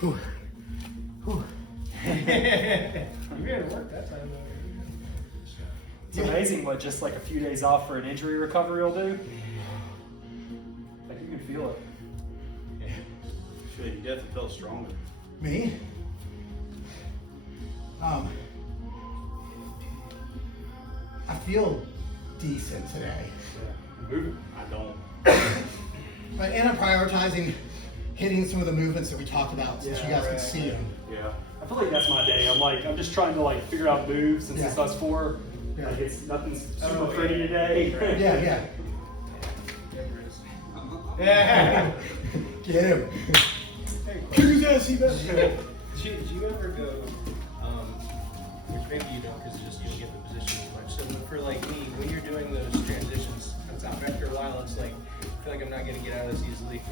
Whew. Whew. You didn't work that time though. It's amazing what just like a few days off for an injury recovery will do. Like you can feel it. Yeah, you definitely felt stronger. Me? I feel decent today. I don't. And I'm prioritizing hitting some of the movements that we talked about since you guys could see them. Yeah. I feel like that's my day. I'm just trying to like figure out moves since it's us four. Yeah. Like it's nothing's super pretty today. Yeah. Yeah. Get him. Hey, you guys see that? Did you ever go, which maybe you don't because you don't get the position as much. So for like me, when you're doing those transitions, after a while it's like, I feel like I'm not going to get out of this easily.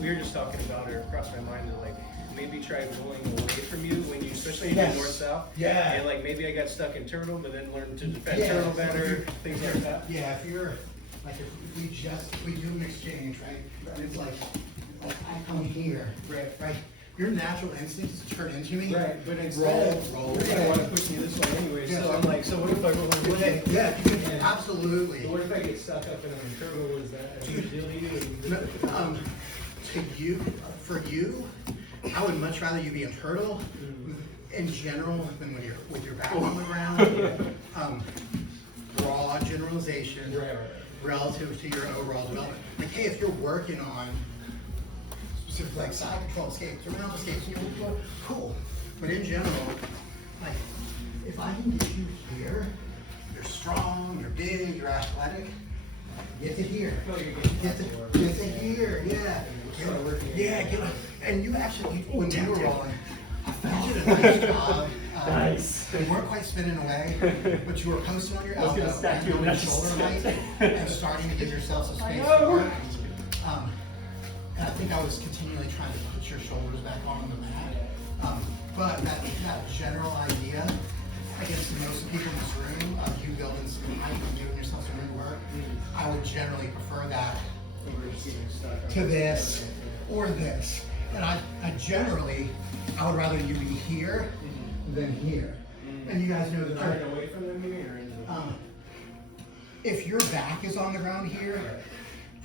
We were just talking about it, or crossed my mind to like, maybe try rolling away from you when you, especially when you do north-south. Yeah. And like maybe I got stuck in turtle, but then learned to defend Yeah. turtle better, things like that. Yeah, if you're, like, if we do an exchange, right? And it's like I come here, right? Your natural instinct is to turn into me. Right, but instead, roll. you're gonna want to push me this way anyway. So I'm like, so what if I roll with Okay, you? yeah, you can, absolutely. So what if I get stuck up in a turtle? Is that a big deal to you? For you, I would much rather you be a turtle in general than with your back on the ground. Broad generalization relative to your overall development. Like, hey, if you're working on specific like side control escapes or mount escapes, cool. But in general, like if I can get you here, you're strong, you're big, you're athletic. Get to here. Get to here. Yeah. Get it. And you actually, when you were rolling, you did a nice job. Nice. You weren't quite spinning away, but you were posting on your elbow and on your shoulder height and starting to give yourself some space to work. And I think I was continually trying to put your shoulders back on the mat. But that general idea, I guess most people in this room, of you building some height and giving yourself some room to work, I would generally prefer that to this or this. And I would rather you be here than here. And you guys know that Turn away from them here, or if your back is on the ground here,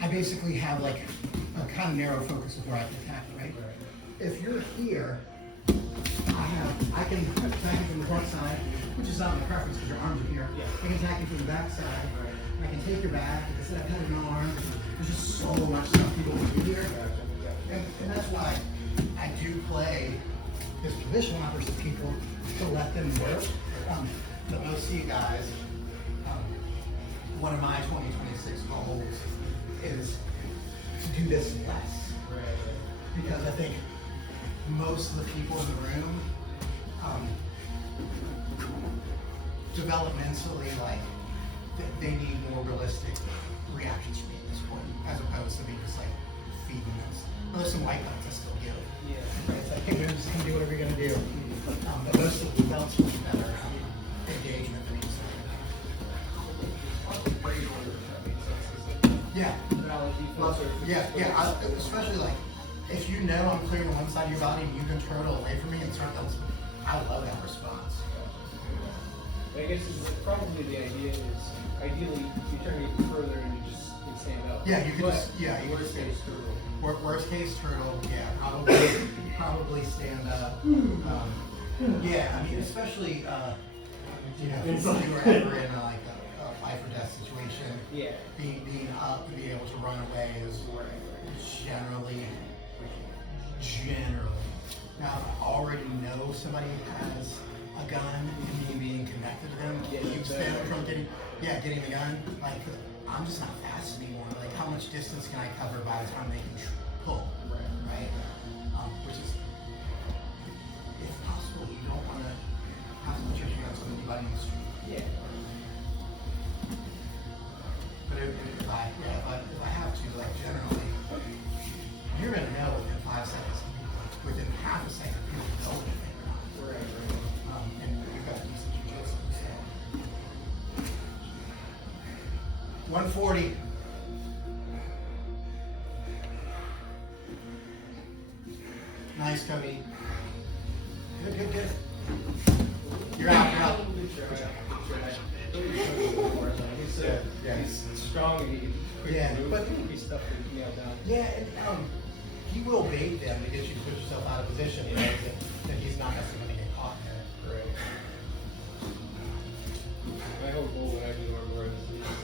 I basically have like a kind of narrow focus of where I can attack, right? If you're here, I can attack you from the front side, which is not my preference because your arms are here. I can attack you from the back side. I can take your back. Instead of having an arm, there's just so much stuff people can do here. And that's why I do play this position line versus people to let them work. But most of you guys, one of my 2026 goals is to do this less. Because I think most of the people in the room, developmentally, like, they need more realistic reactions from me at this point, as opposed to me just like feeding them. Well, there's some white belts I still give. Right? It's like, hey, man, just gonna do whatever you're gonna do. But most of the belts much better engagement than me. Yeah. Especially like if you know I'm clearing one side of your body and you can turtle away from me and start those, I love that response. I guess probably the idea is ideally you turn even further and you stand up. Yeah, you can but just worst case turtle. Worst case turtle, yeah, probably stand up. Yeah, I mean, especially if you were ever in a life or death situation. Yeah. Being up and being able to run away is generally. Now, if I already know somebody has a gun and me being connected to them keeps them from getting the gun. Like, I'm just not fast anymore. Like, how much distance can I cover by the time they can pull? Right? Which is, if possible, you don't want to have to put your hands on anybody in the street. Yeah. But if I have to, like, generally, you're gonna know within 5 seconds, within half a second, people know anything or not. And you've got decent jiu-jitsu, so. 140. Nice, Cody. Good, good, good. You're out, you're out. He's strong and he quick Yeah, to move. but- He's tough to nail down. Yeah, and he will bait them to get you to put yourself out of position, you know, that he's not necessarily going to get caught there. Right. My whole goal when I do armbar is,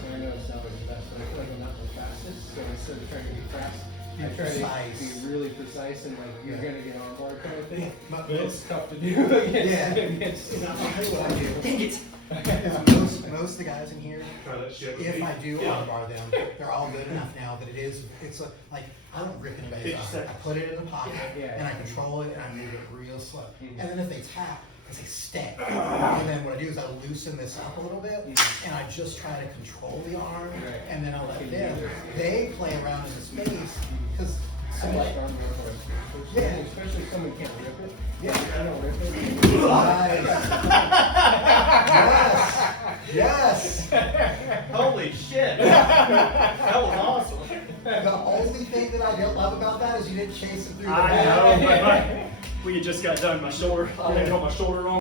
and I know it's not always the best, but I feel like I'm not the fastest, so instead of trying to be fast, I Be try precise. to be really precise and like, you're Yeah. gonna get armbar kind of thing. But But it's most- tough to do against, Yeah. against. And I'll tell you what I do. Dang it! Most of the guys in here, Try that shit. if I do armbar them, they're all good enough now that it's like, I don't rip anybody's arm. I put it in the pocket, Yeah. and I control it, and I move it real slow. Mhm. And then if they tap, I say stay. And then what I do is I loosen this up a little bit, and I just try to control the arm, Right. and then I'll let them, they play around in the space, because I like armbar bars. Yeah. Especially if someone can't rip it. Yeah. I don't rip it. Nice. Yes. Yes. Holy shit! That was awesome. The only thing that I don't love about that is you didn't chase it through the I bag. know, but we had just got done. My shoulder, I landed on my shoulder wrong.